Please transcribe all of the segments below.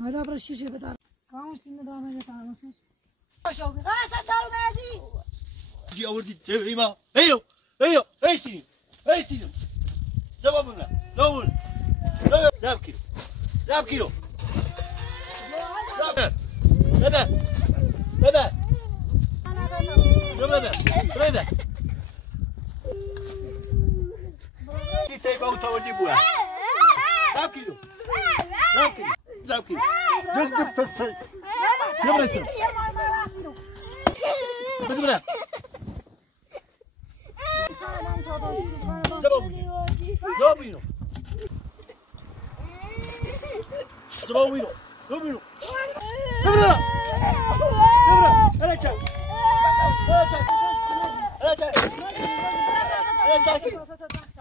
هذا برا الشيشة بتاع كم سنة دامه بتاع شو قاسم دارو مازي جي أوردي تبعيما أيو أيو أيسيني أيسيني زبابنا زبون زاب كيلو زاب كيلو زاب هذا هذا هذا هذا تيجي أو تودي بوها زاب كيلو زاب كيلو زاب كيلو جد بس يلا يصير بس بنا زبابينو زبابينو زبابينو زبنا زبنا أنا جاي أنا جاي أنا جاي أنا جاي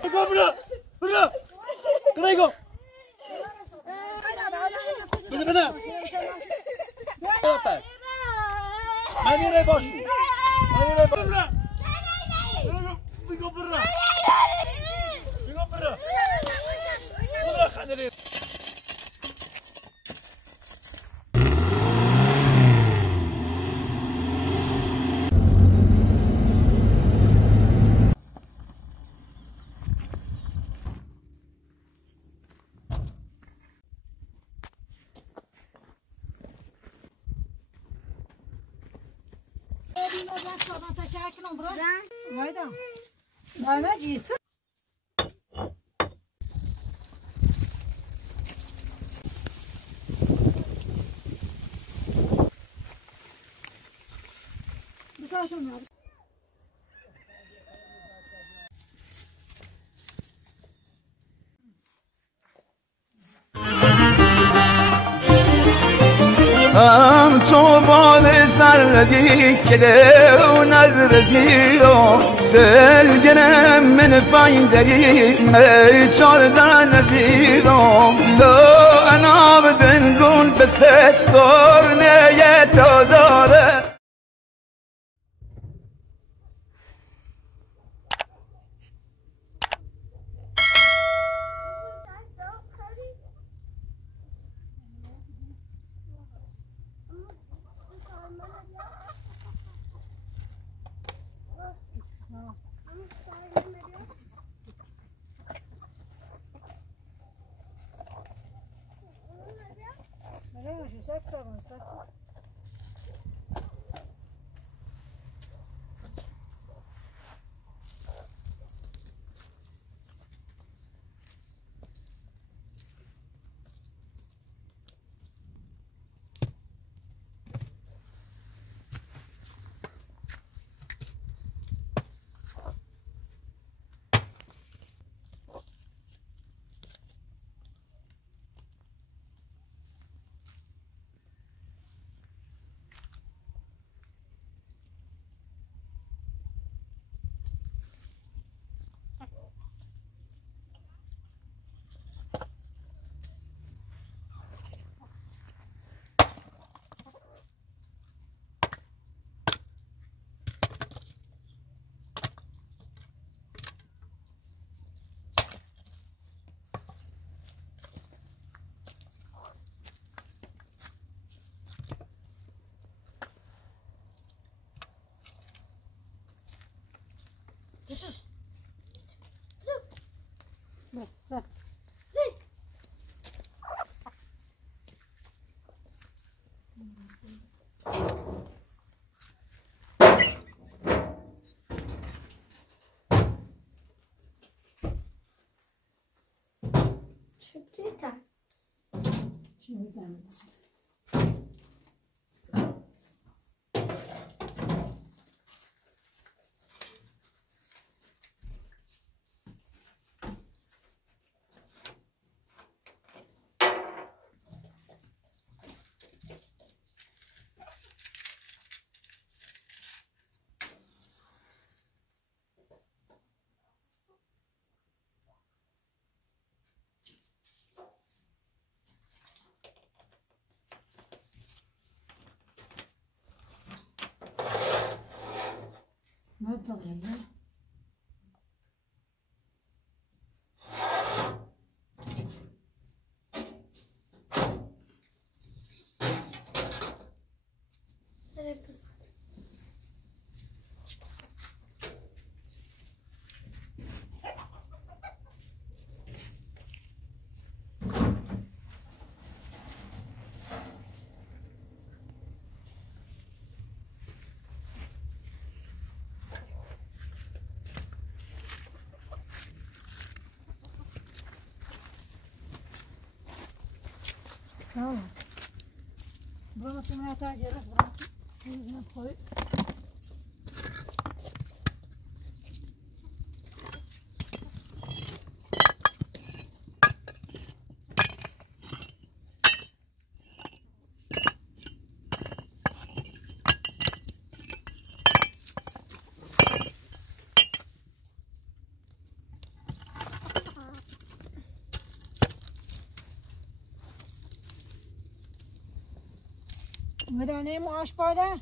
زبنا بنا كريجو بس بنا ماني ريباشو ماني ريباشو بيجو برا بيجو برا برا خليني أنا جيت بس عشان تو باد سردی کده و نظر زیرو سلگنم من پایین دری چاردن ندیدم لو انا بدندون به ستار نیت داره ما تغنى Tamam. Buranın tümüne atarız yarız. Buranın yüzüne koy. مدانه معاش بالا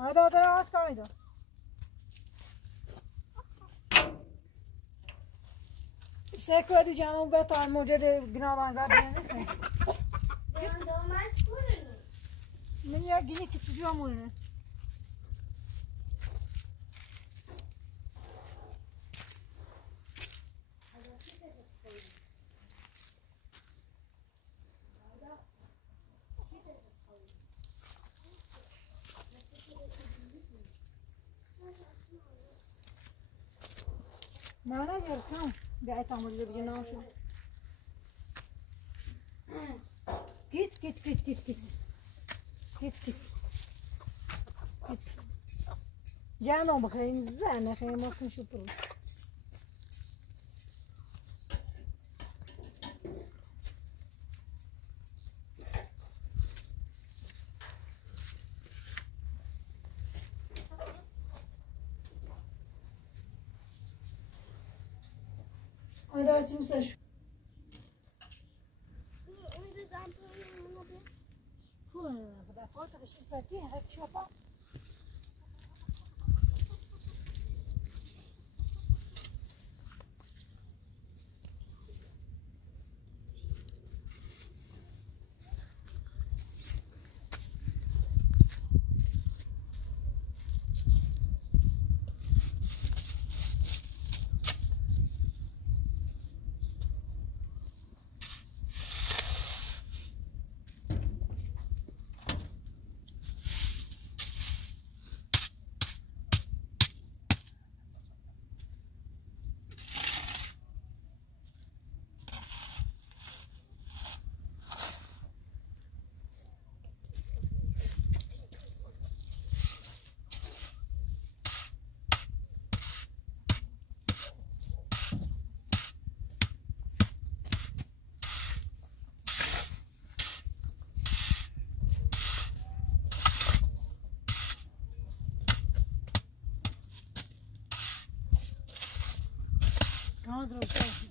هذا راس كايدا سيكو دو جامو بتا موجود گناوان قابل من يا جيني كتجوا مولنا ما أنا جركم قاعد تعمل اللي بجناه شو كيت كيت كيت كيت كيت كيت كيت كيت كيت جانو بخير نزعنا خير ما كنشوف بروس هذا اسمه سشو شو بدأ فوتك الشفتين هيك شوفها هذا روشة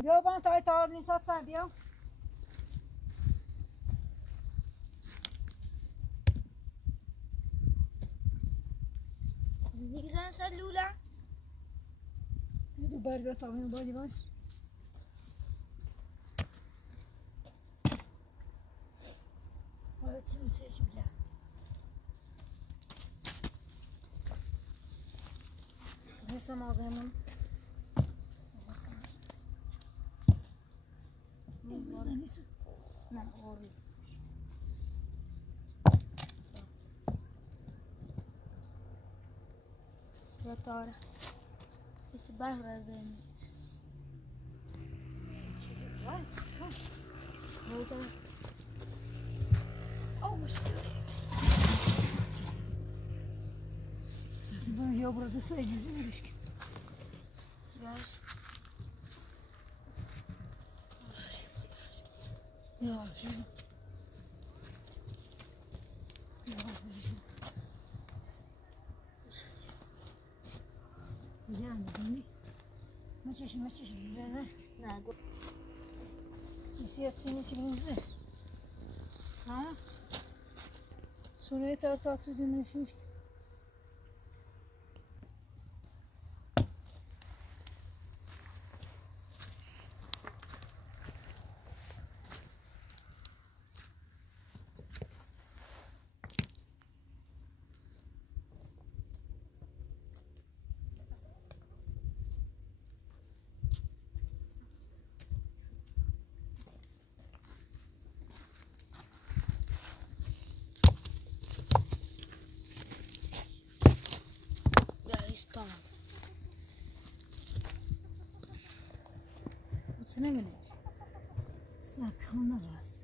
بیا با تای تار نیست سر بیا میگذن سر لولا دو بر بیا تا بیم بادی باش حالا چی میشه چی بگم حسه مازمون نه آروی یا تاره ایچ برق رزنی او مشکل Nasıl böyle burada sayılır değil mi? Yavaş. Yavaş. Yani değil. Maçaşı. Neler? Ne? Nasıl seni içimizde? Ha? Sonra tartı dönüşün. Stop. What's the name of it? Sakonaras.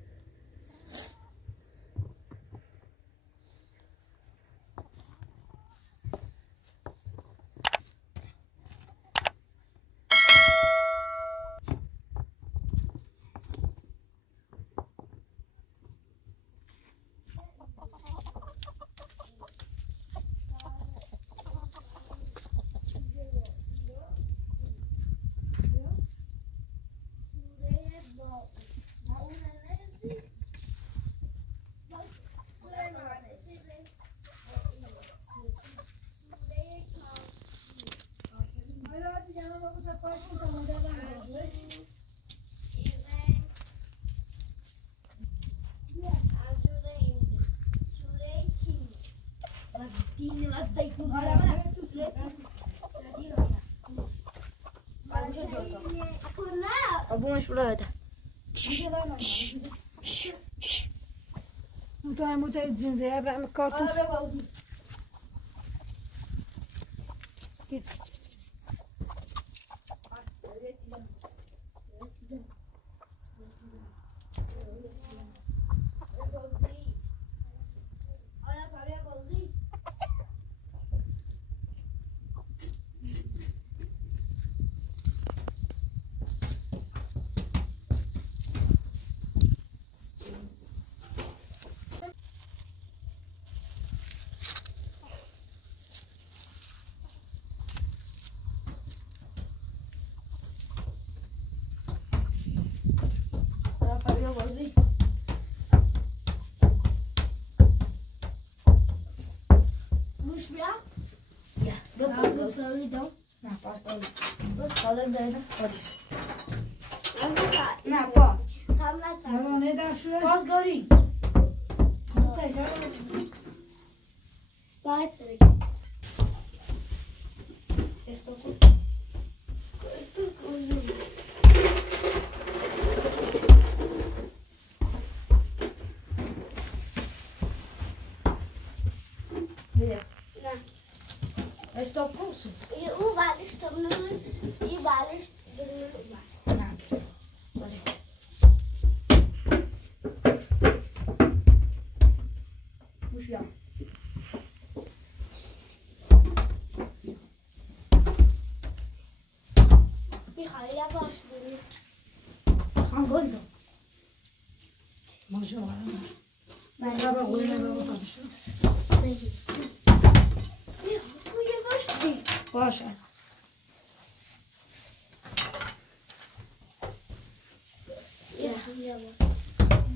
ابوش ولاده متى الزنزير ابراهيم الكارتوش نه پاس پاس داری باید سرگی Esto coso. Mira. No. Esto coso. I uvališ tamno I vališ Na. Už já. میخوای لباش بری خان گلدم ماشو من بابا قوله بابا تابشو میخوای یواش بری باشه يلا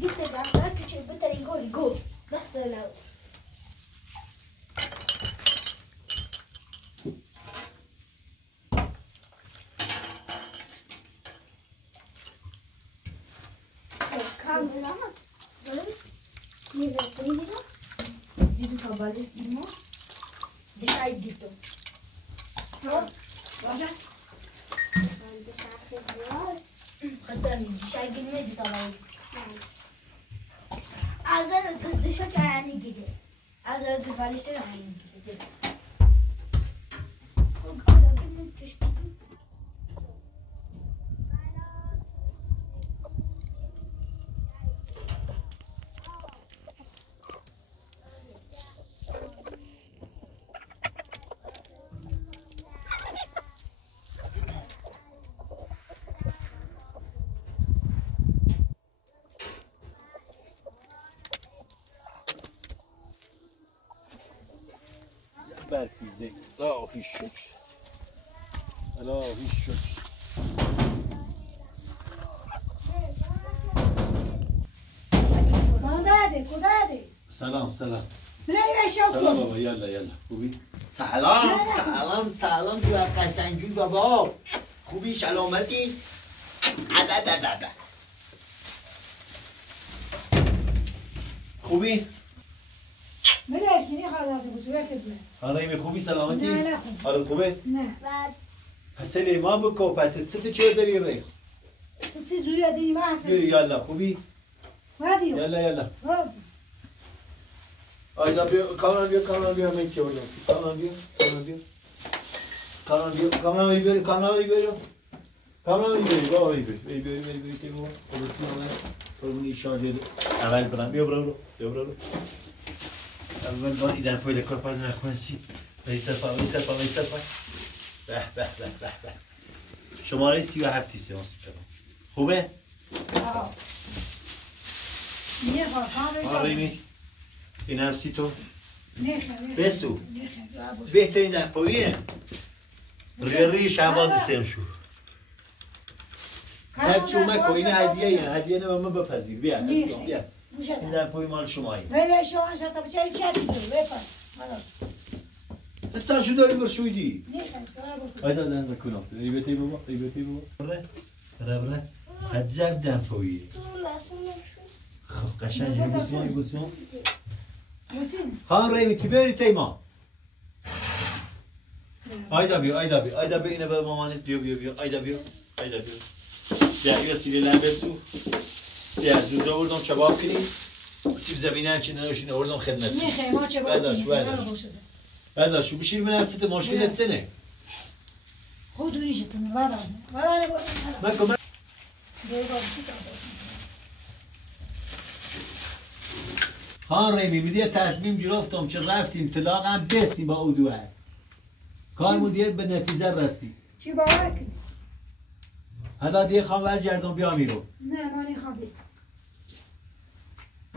قلت لك ركز البتر يقول بس انا كامل بس نيجي دي كبالي مو دي شاي جيتو ها واجا انت شايف خدامي دي شاي جيني دي طبعا ازر دي شو يعني كده ازر دي باليش يعني كده برفیزه الهی شکر الهی شکر کداده سلام سلام سلام بابا یلا خوبی سلام تو قشنگی بابا خوبی سلامتی خوبی ملاش کنی خلاص بزرگ کدوم حالا خوبی سلامتی نه خوب حالا خوبه نه حسن ما بکوپت ست چه داری ریخ تو چی جوری دیدی ما یوری یلا خوبی وادی یلا آیدا بیا کامران بیا من چه بودم کامران بیا بری که بابا خلاصی من قربونی شاجر اول برام بیا برو اول بار ایدن پایل کار پایل نخونسی ویستر پا به شماره 37 سیانس بکنم خوبه؟ نه خواهم آره این نفسی تو نه بسو بهترین دنپاییه ریری شعبازی سرم شو هرچی اومد که این هدیه نه من بپذیر بیا این دنپایی مال شمایی نه شما شرطه بچه چه دیدو بپر اتصال شو داری برشویدی نه خواهم آیدا دن بکنم ریبتی بابا بره هدزب دنپاییه خب قشنگ بسیار خان ریمی کی بری تیما آیدا بیا اینه به مامانت بیا آیدا بیا بیا سیلی لبسو بیا زوزا بردم چباب کنی سیب زمینه چی نشینه بردم خدمت نه خیلی ما چباب برداشت بشیر من هست مشکلت سنه خودونیش تنه وادار خان ریمی میدیه تصمیم گرفتم چه رفتیم طلاقم بسیم با او دوه کار مدیه به نتیجه رسی چی باور کنی؟ حالا دیگه خان برگردم بیا میرو نه مانی خوابید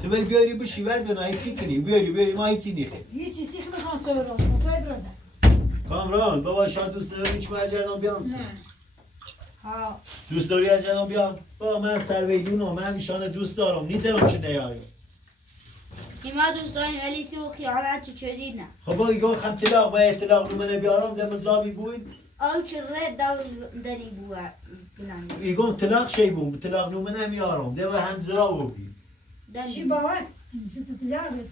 تو بری بیاری بشی بردن هیچی کنی بیاری ما هیچی نیخه هیچی سیخ میخوام چه براز مطای برادر کامران بابا شاید دوست داری هیچ برگردم بیام نه ها دوست داری برگردم بیام بابا من سرویدونم من همیشانه دوست دارم نیدرم چه نیایم ما دوست داریم ولی سو خیانت چه نه خب با ایگاه خم طلاق با اطلاق رو منه بیارم ده مزرابی بوید او چه رد داری بوه ایگاه طلاق شی بوم طلاق رو منه میارم ده هم زرابو بید چی باور؟ ست تجار بس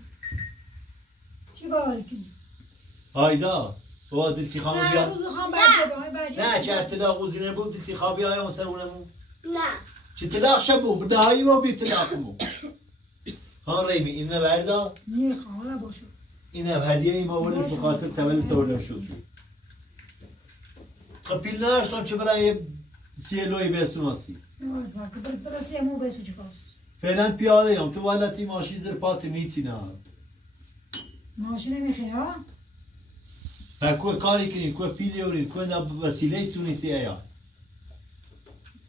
چی باور کنی؟ آیدا بابا دلتی خانه بیار روز خواهم برگه نه چه طلاق روزی نبود دلتی خوابی های اون سرونمون نه چه طلاق شبو بده هایی ما بی طلاقمون خان ریمی اینه بردا نه خواهم باشو اینه هدیه ای ما بردش بخاطر تولد توردم شد خب پیل نهاشتم چه برای سیلوی بسوناسی نوازا که برسی همو بیسو چه کاست فعلا پیاده یم تو ولتی ماشین زیر پات میچی نه ماشین میخی ها؟ کوه کاری کنی کوه پیلیورین کوه وسیله سونیسی ایا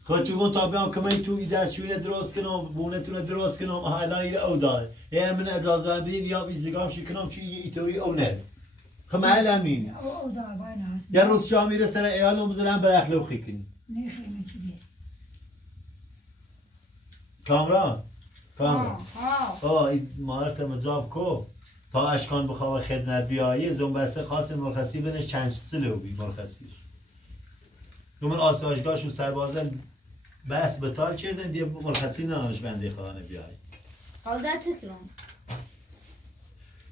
خود تو گون تا بیام کمی تو دستشویی درست کنم بونتون درست کنم حالا او داره اگر من اجازه بدین یا بیزگام شی کنم چی ایتوری او نه خب محل همین او داره باید هست یه روز شما میره سر ایالم بذارم به اخلاقی کنی نه خیلی چی بیر کامران ها این مارت مجاب کو تا اشکان بخواه خدمت بیایی زنبسته خاص مرخصی بینش چند سلو بی مرخصیش دومن آسایشگاهشون سربازن بس بتال کردن دیگه مرخصی نانش بنده خانه بیایی حالا تکرم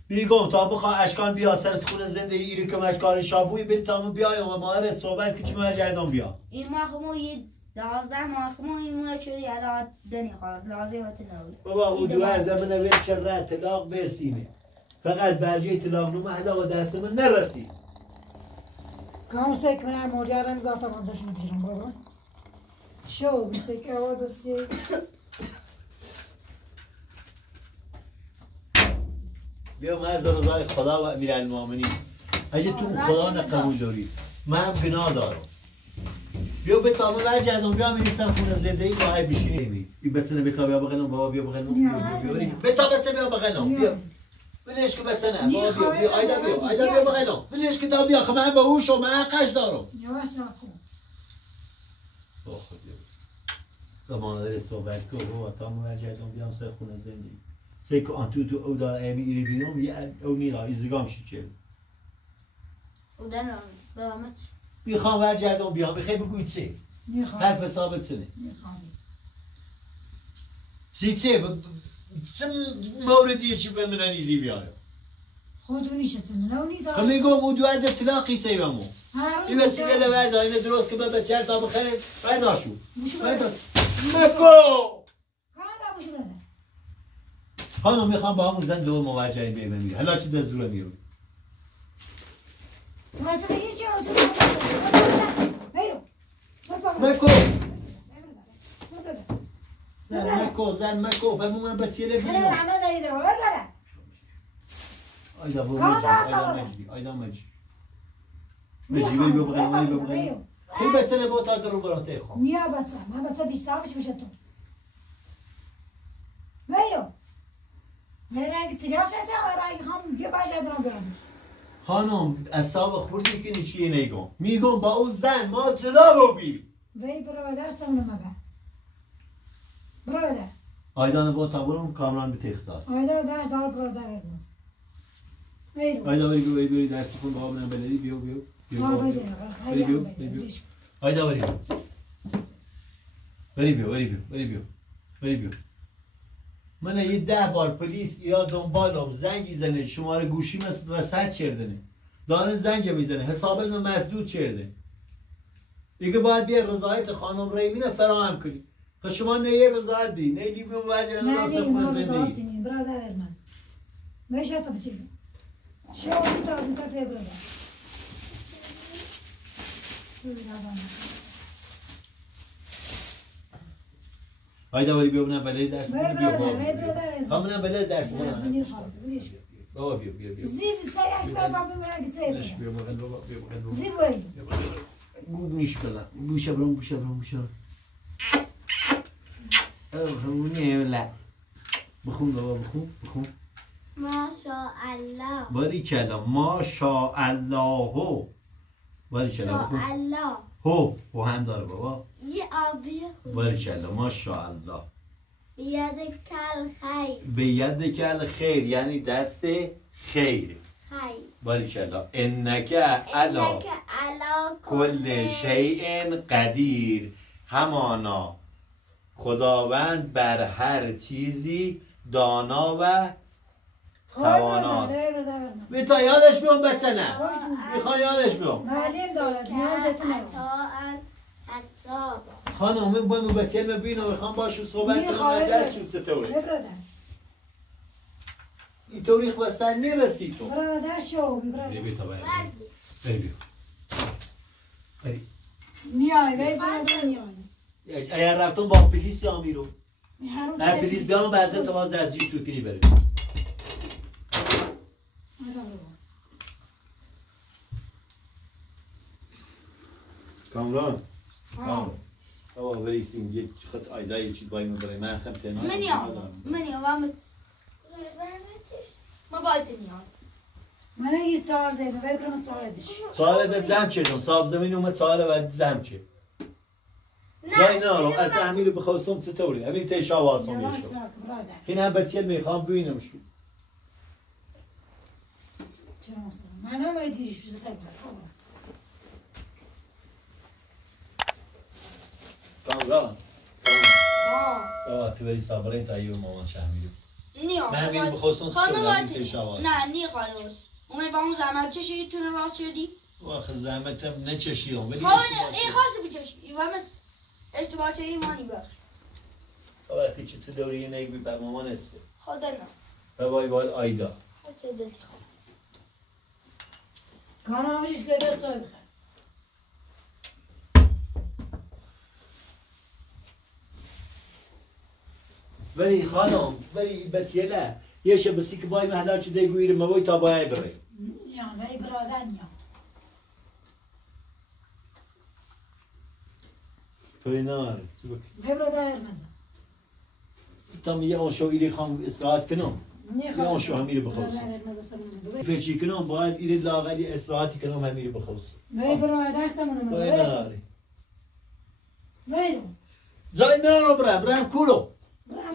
بیگم تا بخواه اشکان بیا سر خونه زندگی ایری که مشکار شابوی بری تا من بیایم و مادر صحبت که چی من جردان بیا این ماخمو یه 12 ماخمو این مونه چوری الان دنی خواهد لازم تناول بابا او دوار زمنه ویر چرده اطلاق بسینه فقط برجه اطلاق نومه حلاق دست من نرسید کامو سیک من مجرم گفت من داشتم بیرون بابا شو مسیک آواد سی بیا من از رضای خدا و امیرالمومنین اگه تو خدا نقبول داری من هم گناه دارم بیا به تامه برگردم بیا میری سر خونه زندگی با های بشینی این بتنه بکا بیا بغنم بابا بیا بغنم به تا بتنه بیا بغنم بیا بلیش که بتنه بابا بیا آیدا بیا بغنم بلیش که تا بیا خب من با هوش و من قش دارم یواش نکن خب بیا مادر صحبت که بابا تامه برگردم بیام سر خونه زندگی سیک آن تو او دار ایمی ایری بیرم یه او نیرا ایزگام شی چه او دارمت بیخوام برگردم بیام بخیر بگوی چه حرف ثابت سنه چه موردیه چی به من ایلی بیایم خودونی شتنه نونی دار میگم او دو عدد طلاقی سیبمو این وسیله لورد اینه درست که به چهر تا بخره برداشو مکو خانم میخوام با همون زن دو مواجهه بیمه میره حالا چی در زوره میرون مکو زن مکو فهمو من بچیله بیرون آیدا برو آیدا مجی بری بیا بغنم خیلی بچنه با تا رو براته خوام نیا بچه من بچه 20 سالش میشه تو بیرو میرنگ تریاش هسته آرای خام گه باشه درم برم خانم اصاب خوردی که نیچیه نگم میگم با اون زن ما جدا رو بی وی برادر سمونه مبه برادر آیدان با تا برم کامران به تختاست آیدا درس دار برادر ارمز بیرو آیدا بری درس کن با من بلدی بیو آیدا بری بیو من یه 10 بار پلیس یا دنبالم زنگ زنه شماره گوشی مثل رصد کردنه دانه زنگ میزنه حسابت من مسدود کرده دیگه باید بیا رضایت خانم ریمینه فراهم کنی خب شما نه یه رضایت دی نه لیبی مواجه نه راسته خونه زندگی برادر ارمز میشه تا بچه شو تو از این طرف برادر آیدا بری بیا بنام بلد درس خامنم بلد درس بکنم بابا بیا زیب سریعش بابا ببرم گیته بیا زیب وی گوش کلا گوشه همونی ولا بخون بابا بخون ماشاءالله باریکلا ماشاءالله باریکلا بخون هو هم داره بابا یه آبی خوب باریکلا ماشاءالله به ید کل خیر یعنی دست خیر باریکلا انک علی کل شیء قدیر همانا خداوند بر هر چیزی دانا و تواناست میتا یادش بیام بچه نه میخواه یادش بیام معلم دارد نیازت نه خانم من بانو بچه ببینم میخوام باشو صحبت کنم درس شد ستوره این طوری خوستن میرسی تو برادر شو بری بیتا بری نیای وی برادر نیای اگر رفتم با پلیس یا میرو نه پلیس بیانو بعضی تا باز دستجوی تو کنی بره کامران بابا بریسیم یه خط آیدایی چید باید برای من خم تنها منی وامت ما باید نیاد من یه چهار زیده وی برم چهار دش چهار ده زم چیدم صاحب زمین اومد چهار و زم چید جای نارم از امیر بخواستم ستوری امیر تیشا واسم يلا میشو اسراك برادر هنا بتيل میخوام ببینم شو چرا مثلا من ما يديش في زقاق کامران تو بری صابرین تا ایو مامان شهمیدو نیا من امیر بخواستم ستوری امیر تیشا واسم نه نی خلاص اون با اون زحمت چشی تو راست شدی واخه زحمتم نچشیدم ولی ها این خاص بچشی وامت اشتباه چه ایمانی باش وقتی چه تو دوری نگوی بر مامانت خدا نه بابای بال آیدا خود سه دلتی خواه كان عمريش كده صاير ولی خانم ولی بتیله یه شب بسی که بای محلا چه دیگویر موی تا بای بری يعني لا برادان يا توی نار برادان مثلا تام یه آن شو ایلی خام استراحت کنم ني شو همير بخوص. فيشي کنم باید ایلی لاغلی استراحتی کنم همیر بخوص ما برادان سمونه توی من نار وين زای نار برام کولو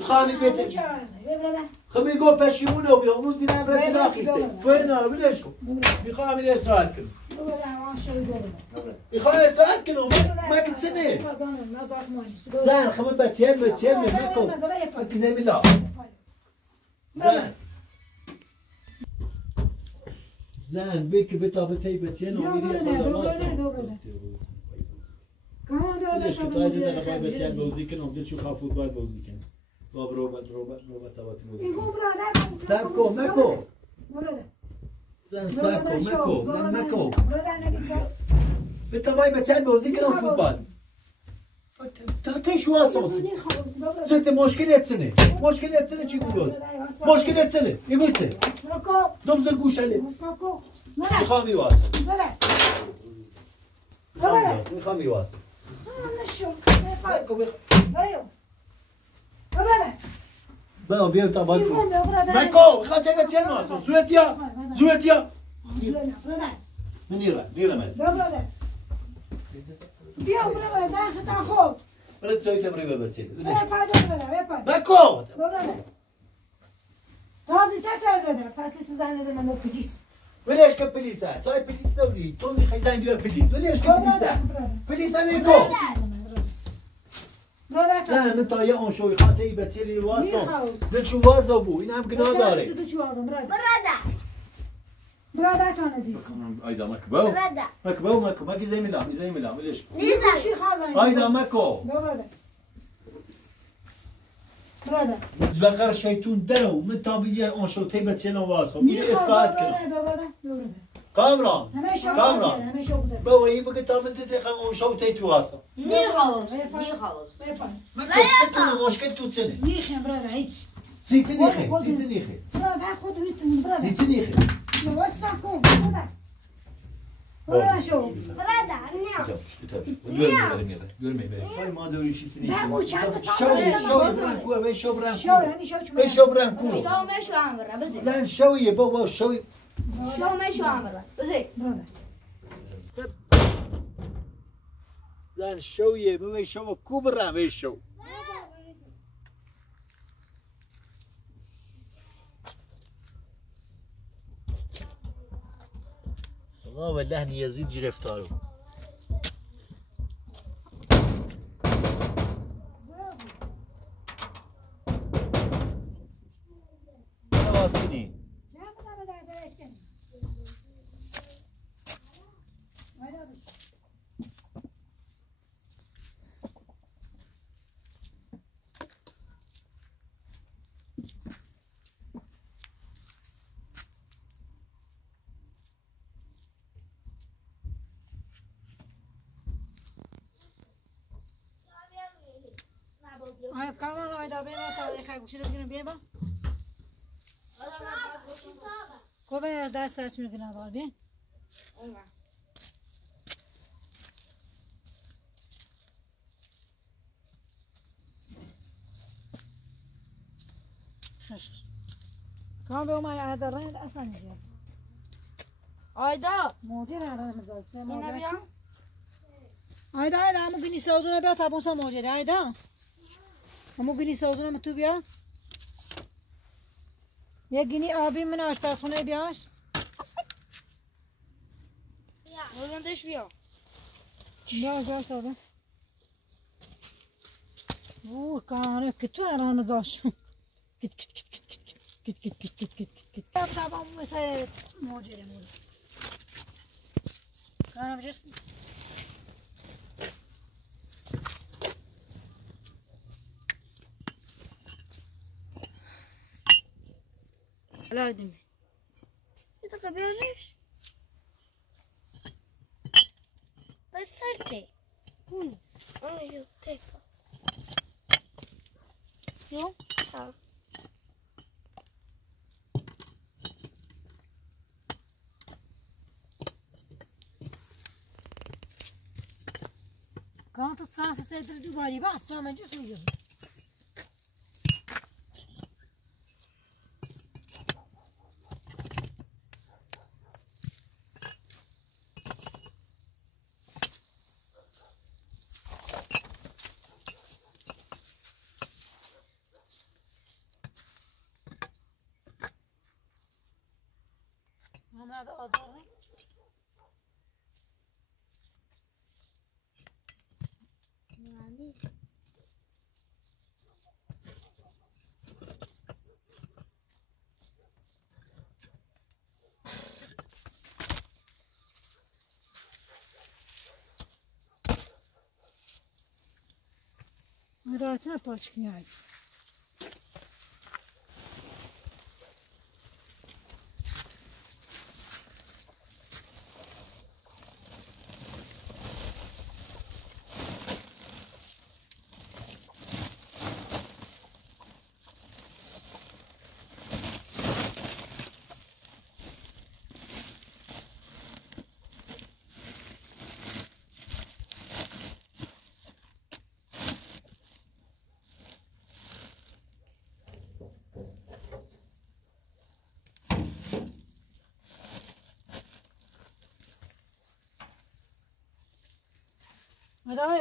خامی بیت برادان خمی گو پشیمونه و بیامون زیر برای تلاقیسه توی نار بلش کن میخوام همیر استراحت کنم برادان عاشق برادان میخوام استراحت کنم ما کن سنه زن خمی بتیل نکن کزه میلا زن زن بی که بتا بتی بتیل نمیری ليش كنت واجد انا باي بتيان بوزي كنهم دل شو خاف فوتبال بوزي كان باب روبرت تبعت سابكو ماكو زين سابكو ماكو انت باي بتيان بوزي كنهم فوتبال تعطي شو اصلا ست مشكلة سنة شو يقول مشكلة سنة يقول لي دمز القوش عليه يخامي واصل يخامي واصل بابا بيو تبعت ماكو خاطر بتيان ما زويتيا منيرة مال ولا تسوي تمرين بتيان ماكو وليش كبليسة؟ صاير بليس دولي، توني خيزان ديال بليس، وليش كبليسة؟ بليسة ميكو. لا من طايا اون شوي خاطي بتيلي الواسو. دل شو وازو بو، إنهم قنا داري. برادة كان دي. أيدا مكبو. مكبو ما كزي ملا وليش؟ ليزا. أيدا مكو. برادة. بغير شيطون درو من طابية اون شو تي بتيلي الواسو. مين إسرائيل كنا. كامران. بابا يبقى تامن تتخم اون شو تي تواسو. نی خلاص ما كنت مشكلة توتسني. نيخي برادة هيت. زيتنيخي. برادة خذ هيت من برادة. زيتنيخي. وسعكم برادة. برادة شو. ما دوري شي سنين. شو بران كورو. شو مشو عمره بزي لان شويه بابا شوي شو مشو عمره بزي لان شويه بابا شو كبرى مشو والله والله يزيد جرفتارو واسيني آیا کاملا آیدا بیما تاریخ گوشی رو بگیریم بیما کوبه درس سرچ میکنه دار بین کام به اومای آیدا رند اصلا نیست آیدا مدیر رند مزاج اینو بیام هایدا هایدا همون گینی سعودونه بیا تا بونسا موجوده هایدا همون گینی سعودونه تو بیا یک گینی آبی من آشپزخونه بیاش بازندش بیا بیاش سعودونه اوه کانه کتو الان زاش کت کت کت کت کت کت کت کت کت کت کت طبعا مثل موجوده كان بجرسي لا دمي انت كبيرش بس صرتي انا جبتك شو صار كانت الصاصة سيدر دوبالي بعد صامة جوس ويجب هذا أضرني يعني مراتنا باشكني هاي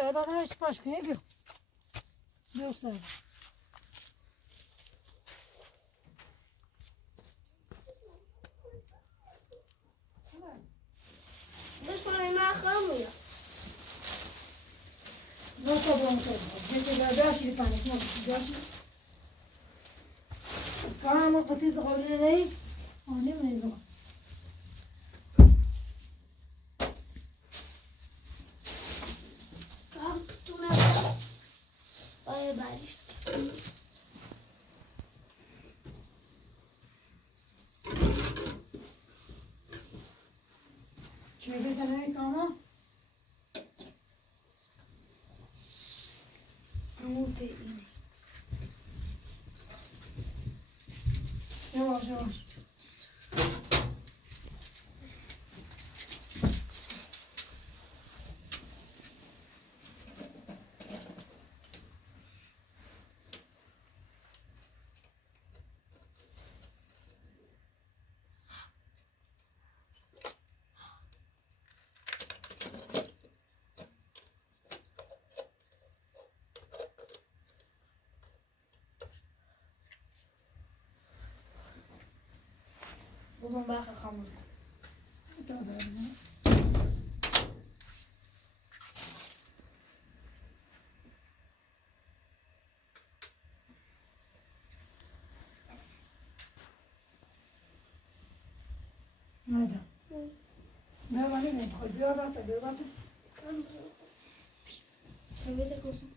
هذا ما يشبهش كي بيو بيو سهل ليش ما خامية ما صبروا جيت جاشي كانت ما جاشي كان قتي صغير لي أنا من يزغ شايفة هاي كمان عمودي يواش يواش بودم باخ خاموش هذا ما مالي ما بخل بيوضع بيوضع شو بدك وصل